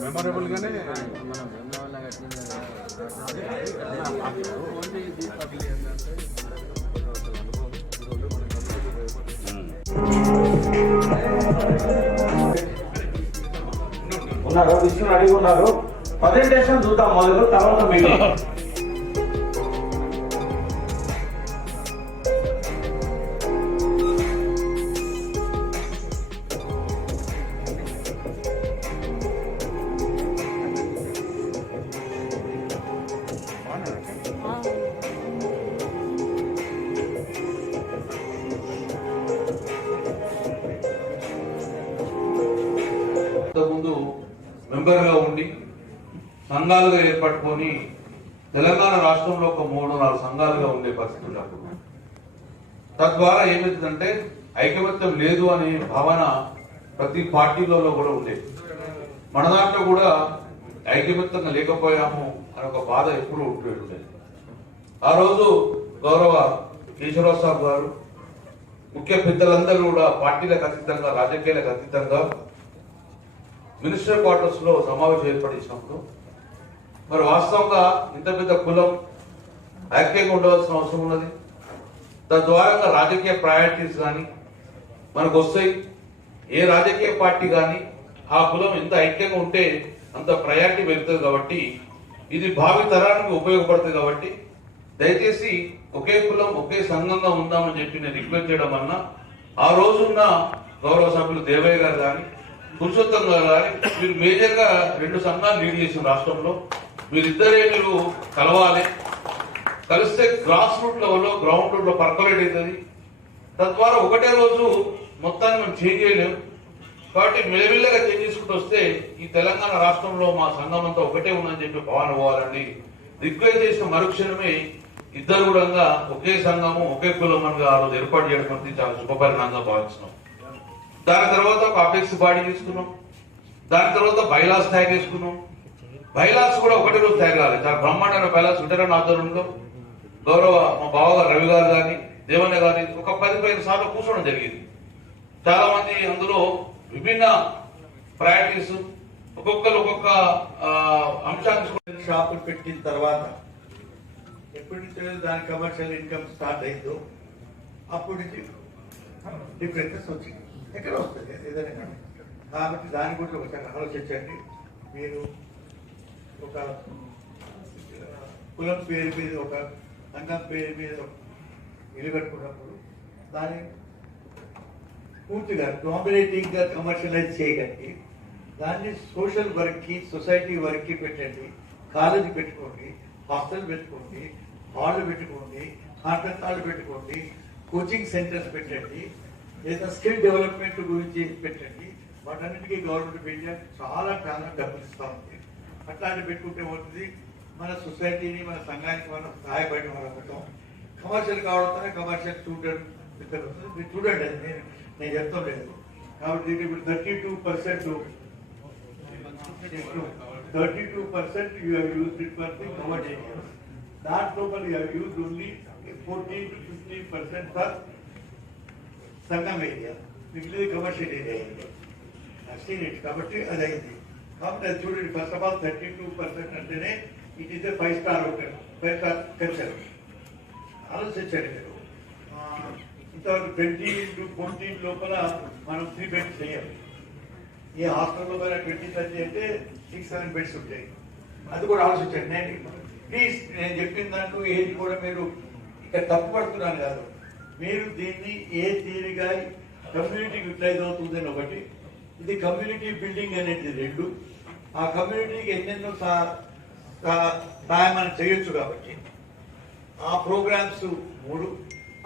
Memorable గానే ఉన్నారు, విష్ణు అడిగి ఉన్నారు. ప్రజెంటేషన్ చూద్దాం మొదలు, తర్వాత మీటింగ్. ముందు మెంబర్గా ఉండి సంఘాలుగా ఏర్పట్టుకొని తెలంగాణ రాష్ట్రంలో ఒక 3-4 సంఘాలుగా ఉండే పరిస్థితి ఉన్నప్పుడు తద్వారా ఏమవుతుందంటే ఐకమత్యం లేదు అనే భావన ప్రతి పార్టీలలో కూడా ఉండేది. మన దాంట్లో కూడా ఐకమత్యంగా లేకపోయాము అనే ఒక బాధ ఎప్పుడూ ఉండేది. ఆ రోజు గౌరవ కేశవరావు సాబ్ గారు ముఖ్య పెద్దలందరూ కూడా పార్టీలకు అతీతంగా రాజకీయాలకు అతీతంగా మినిస్టర్ క్వార్టర్స్ లో సమావేశం ఏర్పడించినప్పుడు మరి వాస్తవంగా ఇంత పెద్ద కులం ఐక్యంగా ఉండవలసిన అవసరం ఉన్నది. తద్వారా రాజకీయ ప్రయారిటీస్ కానీ మనకు వస్తాయి. ఏ రాజకీయ పార్టీ కానీ ఆ కులం ఎంత ఐక్యంగా ఉంటే అంత ప్రయారిటీ పెరుగుతుంది. కాబట్టి ఇది భావి తరానికి ఉపయోగపడుతుంది. కాబట్టి దయచేసి ఒకే కులం ఒకే సంఘంగా ఉందామని చెప్పి నేను రిక్వెస్ట్ చేయడం వలన ఆ రోజున్న గౌరవ సభ్యులు దేవయ్య గారు కానీ పురుషోత్తం గారు కానీ మీరు మేజర్ గా 2 సంఘాలు లీడ్ చేసిన రాష్ట్రంలో మీరు కలవాలి. కలిస్తే గ్రాస్ రూట్ లెవెల్లో గ్రౌండ్ రూట్ లో పర్కలేట్ అవుతుంది. తద్వారా ఒకటే రోజు మొత్తాన్ని మనం చేంజ్ చేయలేము. కాబట్టి మెల్లమెల్లగా చేంజ్ చేసుకుంటూ వస్తే ఈ తెలంగాణ రాష్ట్రంలో మా సంఘం అంతా ఒకటే ఉందని చెప్పి భావన పోవాలని రిక్వెస్ట్ చేసిన మరుక్షణమే ఇద్దరు కూడా ఒకే సంఘము ఒకే కులం అని ఆ రోజు ఏర్పాటు చేయడం చాలా శుభపరిణామంగా భావిస్తున్నాం. దాని తర్వాత ఒక అపెక్స్ బాడీ తీసుకున్నాం. దాని తర్వాత బైలాస్ తయారు చేసుకున్నాం. బైలాస్ కూడా ఒకటే రోజు తయారు కాలేదు. చాలా బ్రహ్మాండమైన బైలాస్ విటరన్ ఆధ్వర్యంలో గౌరవ మా బావగారు రవి గారు కానీ దేవన్న గారి ఒక 10-15 సార్లు కూర్చోవడం జరిగింది. చాలా మంది అందులో విభిన్న ప్రయారిటీస్ ఒక్కొక్కరు ఒక్కొక్క అంశాన్ని షాపులు పెట్టిన తర్వాత ఎప్పటి నుంచి దాని కమర్షియల్ ఇన్కమ్ స్టార్ట్ అయిందో అప్పటి నుంచి డిఫరెన్సెస్ వచ్చింది. ఎక్కడ వస్తుంది ఏదైనా. కాబట్టి దాని గురించి ఒకసారి ఆలోచించండి. మీరు ఒక కులం పేరు మీద ఒక సంఘం పేరు మీద ఇల్లు కట్టుకున్నప్పుడు దాన్ని పూర్తిగా డామినేటింగ్ గా కమర్షియలైజ్ చేయకండి. దాన్ని సోషల్ వర్క్ కి సొసైటీ వర్క్ కి పెట్టండి. కాలేజీ పెట్టుకోండి, హాస్టల్ పెట్టుకోండి, హాళ్ళు పెట్టుకోండి, కాంట్రాక్ట్ హాళ్ళు పెట్టుకోండి, కోచింగ్ సెంటర్స్ పెట్టండి, లేదా స్కిల్ డెవలప్మెంట్ గురించి పెట్టండి. వాటన్నిటికీ గవర్నమెంట్ ఆఫ్ ఇండియా చాలా చాలా డబ్బులు ఇస్తూ ఉంది. అట్లాంటి పెట్టుకుంటే అవుతుంది. మన సొసైటీని మన సంఘానికి మనం సహాయపడి మనం కమర్షియల్ కావడంతోనే కమర్షియల్ స్టూడెంట్ మీరు చూడండి. అది నేను చెప్తాం లేదు. కాబట్టి దీనికి ఇప్పుడు 32% you have used it for the covered areas. That total you have used only 14 to 15% for సంఘం ఏరియా, మిగిలింది కమర్షియల్ ఏరియా అయింది. కాబట్టి అది అయింది. కాబట్టి అది చూడండి. ఫస్ట్ ఆఫ్ ఆల్ 32% అంటేనే it is 5 star hotel, 5 star culture. ఆలోచించండి మీరు. ఇంతవరకు 20 to 14 లోపల మనం 3 బెడ్స్ చేయాలి. ఏ హాస్టల్లో పైన 20-30 అంటే 6-7 బెడ్స్ ఉంటాయి. అది కూడా ఆలోచించండి. ప్లీజ్ నేను చెప్పిన దాంట్లో ఏది కూడా మీరు ఇక్కడ తప్పు పడుతున్నాను కాదు. మీరు దీన్ని ఏ తీరుగా కమ్యూనిటీకి యూటిలైజ్ అవుతుందని ఒకటి, ఇది కమ్యూనిటీ బిల్డింగ్ అనేది 2. ఆ కమ్యూనిటీకి ఎన్నెన్నో సహాయం మనం చేయొచ్చు. కాబట్టి ఆ ప్రోగ్రామ్స్ 3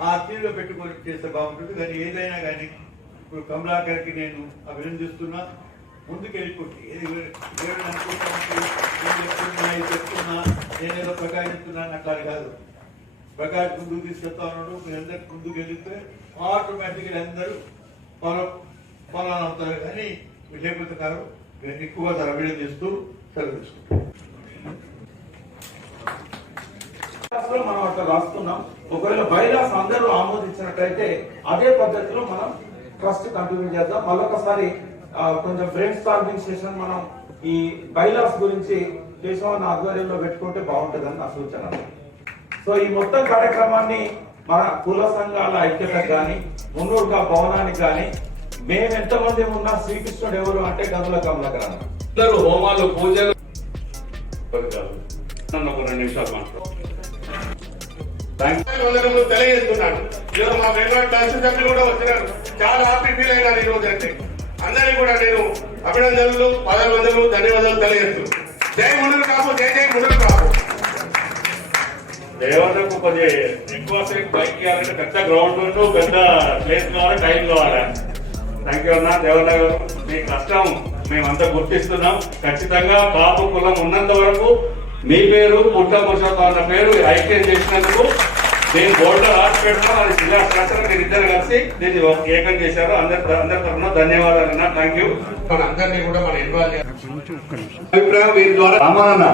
ఆ తీరుగా పెట్టుకొని చేస్తే బాగుంటుంది. కానీ ఏదైనా కానీ ఇప్పుడు కమలాకర్కి నేను అభినందిస్తున్నా. ముందుకు వెళ్ళిపోయి చెప్తున్నా నేనేదో ప్రకాశిస్తున్నాను అట్లా కాదు. ప్రకాష్ ముందుకు తీసుకెళ్తా ఉన్నాడు. మీరందరూ ముందుకు వెళ్తే ఆటోమేటిక్గా అందరూ ఫాలో అవుతారు. కానీ లేకపోతే కాదు. ఎక్కువగా అభినందిస్తూ సెలవు తీసుకుంటాం. బైలాస్ లో మనం అట్లా రాస్తున్నాం. ఒకవేళ బైలాస్ అందరూ ఆమోదించినట్లయితే అదే పద్ధతిలో మనం ట్రస్ట్ కంటిన్యూ చేద్దాం. మళ్ళొకసారి కొంచెం బ్రెయిన్ స్టార్మింగ్ సెషన్ మనం ఈ బైలాస్ గురించి కేశవన్ ఆధ్వర్యంలో పెట్టుకుంటే బాగుంటుందని నా సూచన. సో ఈ మొత్తం కార్యక్రమాన్ని మన కుల సంఘాల ఐక్యతకు కానీ మున్నూరుగా భవనానికి కానీ మేము ఎంతమంది ఉన్నా శ్రీకృష్ణుడు ఎవరు అంటే గనుల కమలకరణ. అందరూ హోమాలు పూజలు నన్ను ఒక 2 నిమిషాలు వందనములు తెలియజేస్తున్నాను. ఈరోజు మా వెంకట శాసనసభ్యులు కూడా వచ్చినారు. చాలా హ్యాపీ ఫీల్ అయినారు ఈ రోజు అంటే. అందరికీ కూడా నేను అభినందనలు, పదవందనలు, ధన్యవాదాలు తెలియజేస్తున్నాను. జై మునులు కాపు, జై జై మునులు కాపు. దేవతకు కొద్దిగా ఎక్కువసేపు బైక్ ఇవ్వాలంటే పెద్ద గ్రౌండ్ పెద్ద ప్లేస్ కావాలి, టైం కావాలి. థ్యాంక్ యూ అన్న దేవన్న గారు, మీ కష్టం మేమంతా గుర్తిస్తున్నాం. ఖచ్చితంగా కాపు కులం ఉన్నంత వరకు మీ పేరు పుట్టపురుషోత్తం అన్న పేరు ఐక్యం చేసినందుకు నేను బోర్డులో రాసి పెడతాను. అది జిల్లా శాస్త్రం మీరు ఇద్దరు కలిసి దీన్ని ఏకం చేశారు. అందరి తరఫున ధన్యవాదాలు అన్న. Thank you. మన అందరినీ కూడా మన ఇన్వాల్వ్ అభిప్రాయం వీరి ద్వారా రామానన్న